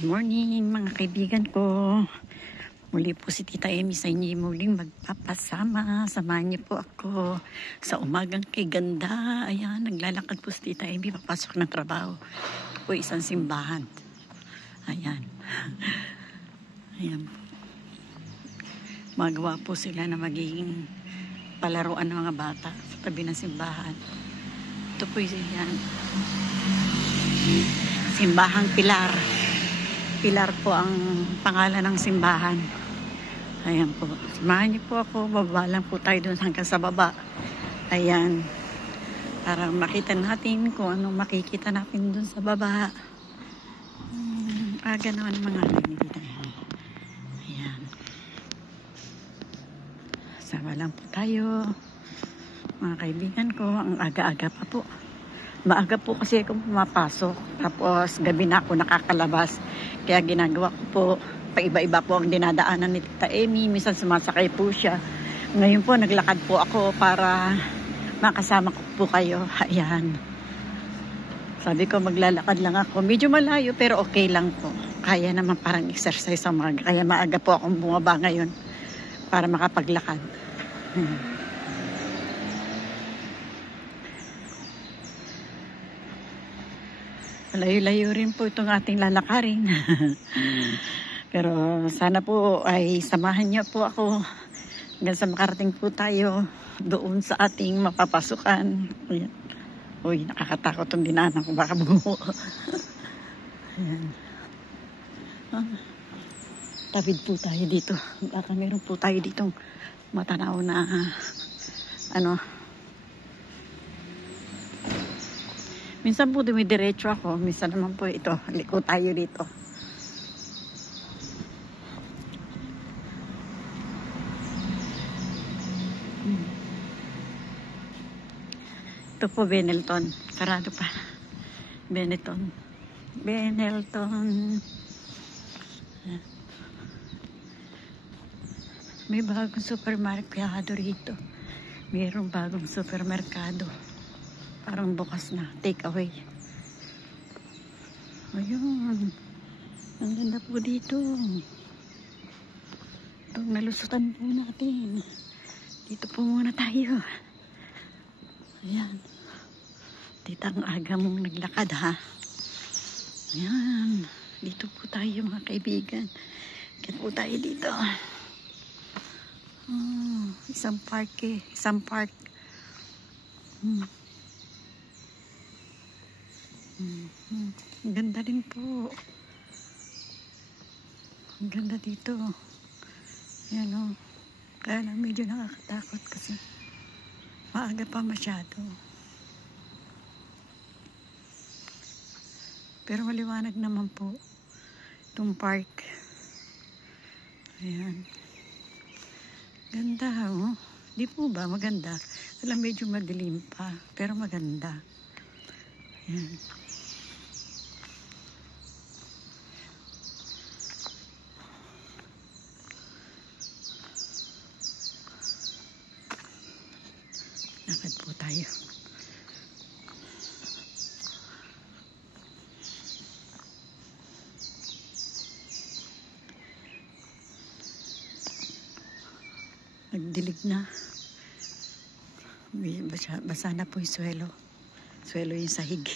Good morning mga kaibigan ko. Muli po si Tita Emmy sa inyo muling magpapasama. Samahan niyo po ako sa umagang kay ganda. Ayan, naglalakad po si Tita Emmy papasok ng trabaho. Ito po isang simbahan. Ayan. Ayan po. Magawa po sila na magiging palaruan ng mga bata sa tabi ng simbahan. Ito po yan. Simbahang Pilar. Pilar po ang pangalan ng simbahan. Ayan po. Samahan niyo po ako. Bababa lang po tayo doon hanggang sa baba. Ayan. Para makita natin kung anong makikita natin doon sa baba. Aga naman mga kaibigan dito. Ayan. Sama lang po tayo. Mga kaibigan ko, ang aga-aga pa po. Maaga po kasi ako pumapasok. Tapos gabi na ako nakakalabas. Kaya ginagawa ko po, paiba-iba po ang dinadaanan ni Tita Emmy. Minsan sumasakay po siya. Ngayon po naglakad po ako para makasama ko po kayo. Ayan. Sabi ko maglalakad lang ako. Medyo malayo pero okay lang po. Kaya naman parang exercise sa umaga. Kaya maaga po akong bumaba ngayon para makapaglakad. Layo-layo rin po itong ating lalakarin. Pero sana po ay samahan niyo po ako hanggang sa makarating po tayo doon sa ating mapapasukan. Uy, nakakatakot itong dinaanan ko. Baka bumuho. Ayan. Tawid po tayo dito. Baka meron po tayo ditong matanaw na minsan po dumidiretso ako, minsan naman po ito, liko tayo dito. Ito po Benelton, sarado pa. Benelton. May bagong supermerkado rito. Mayroong bagong supermerkado. Parang bukas na, take away. Ayun. Ang ganda po dito. Itong nalusutan po natin. Dito po muna tayo. Ayan. Dito ang aga mong naglakad ha. Ayan. Dito po tayo mga kaibigan. Kaya po tayo dito. Isang park eh. Isang park. Ang ganda rin po. Ang ganda dito. Ayan o. Kaya lang medyo nakakatakot kasi maaga pa masyado. Pero maliwanag naman po itong park. Ayan. Ganda o. Di po ba maganda? Alam medyo madilim pa. Pero maganda. Ayan. Lakad po tayo. Nagdilig na. Basa na po yung swelo. Swelo yung sahig.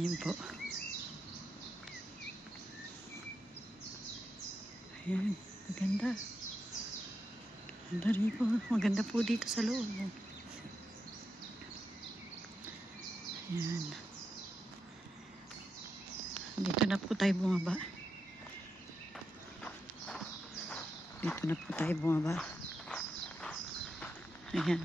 Ayan po. Ayan. Maganda. Maganda po dito sa loob. Ayan. Dito na po tayo bumaba. Ayan.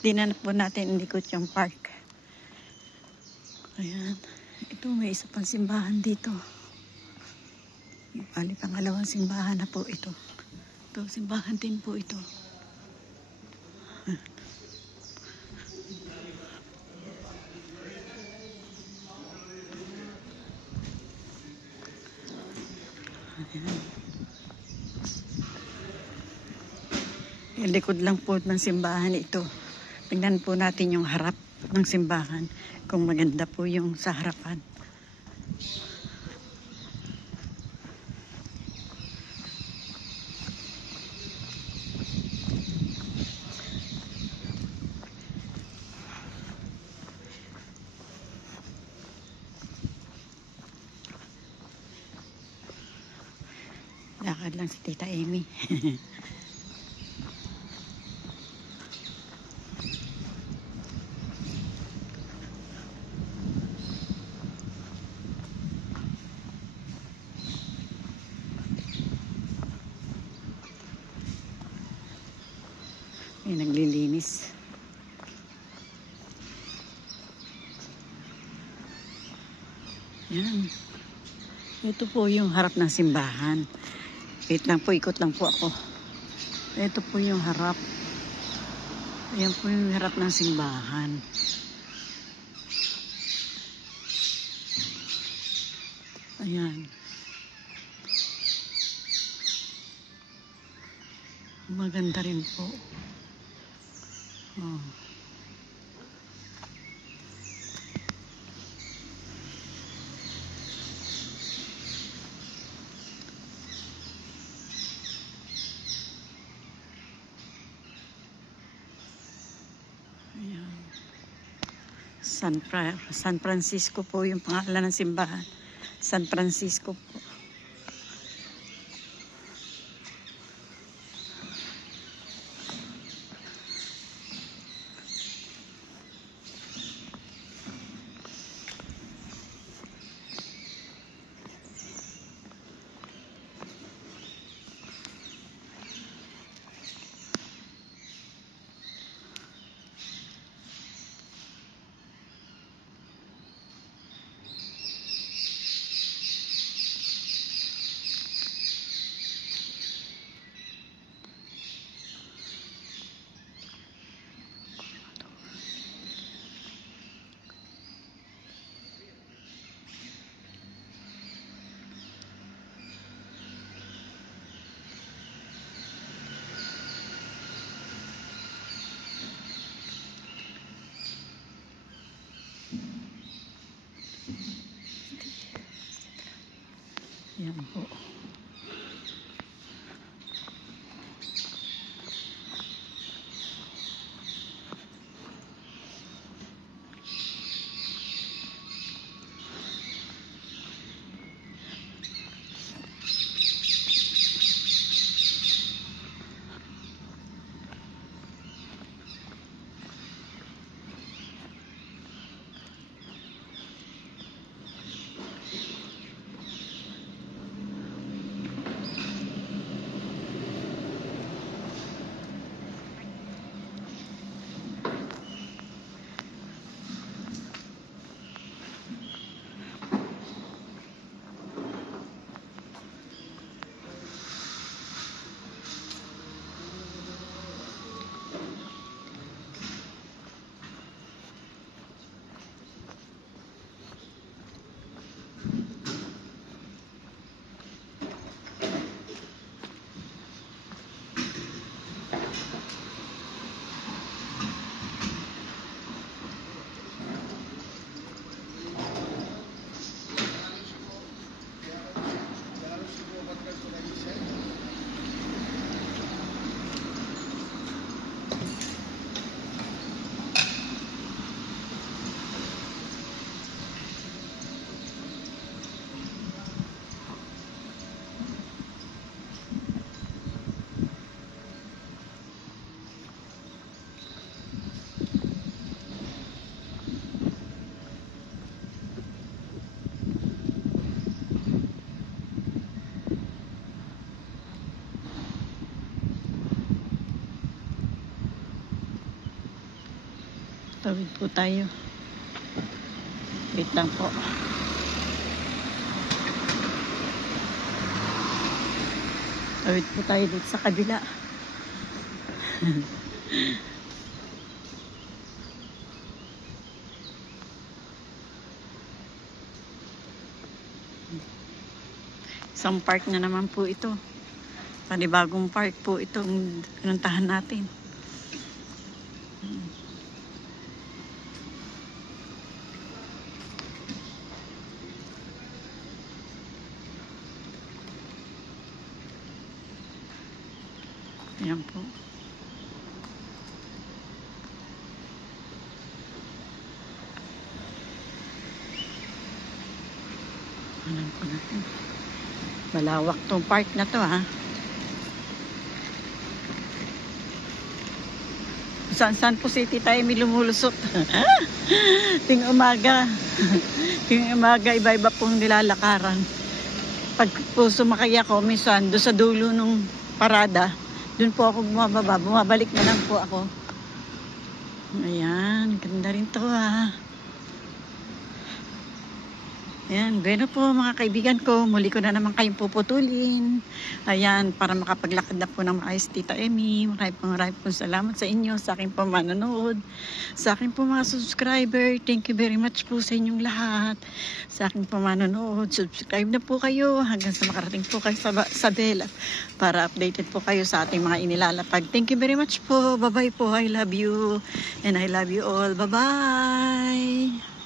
Dinan po natin indikot yung park. Ayan. Ito may isa pang simbahan dito. Bali, pangalawang simbahan na po ito. Ito, simbahan din po ito. Ayan. Yung likod lang po ng simbahan ito. Tingnan po natin yung harap ng simbahan. Kung maganda po yung sa harapan. Lakad lang si Tita Amy. May naglilinis. Yan. Ito po yung harap ng simbahan. Wait lang po, ikot lang po ako. Ito po yung harap. Ayan po yung harap ng simbahan. Ayan. Maganda rin po. Oh. Ayan. San Francisco po yung pangalan ng simbahan. San Francisco po. Yan po. Tawid po tayo. Wait lang po. Ayan. Tawid po tayo dito sa kabila. Isang park na naman po ito. Panibagong park po itong pinuntahan natin. Ayan po. Alam ko na po. Malawak tong park na to, ha. Saan po City tayo may lumulusot. Ting umaga. Ting umaga, iba-iba pong nilalakaran. Pag po sumakay ako, minsan doon sa dulo nung parada, doon po ako bumababa. Bumabalik na lang po ako. Ayan, ganda rin to, ha. Ayan, bueno po mga kaibigan ko, muli ko na naman kayong puputulin. Ayan, para makapaglakad na po ng maayos Tita Emmy. Maraming pong salamat sa inyo, sa aking po manonood, sa aking po mga subscriber. Thank you very much po sa inyong lahat. Sa aking po manonood, subscribe na po kayo hanggang sa makarating po kayo sa bell para updated po kayo sa ating mga inilalapag. Thank you very much po. Bye-bye po. I love you and I love you all. Bye-bye.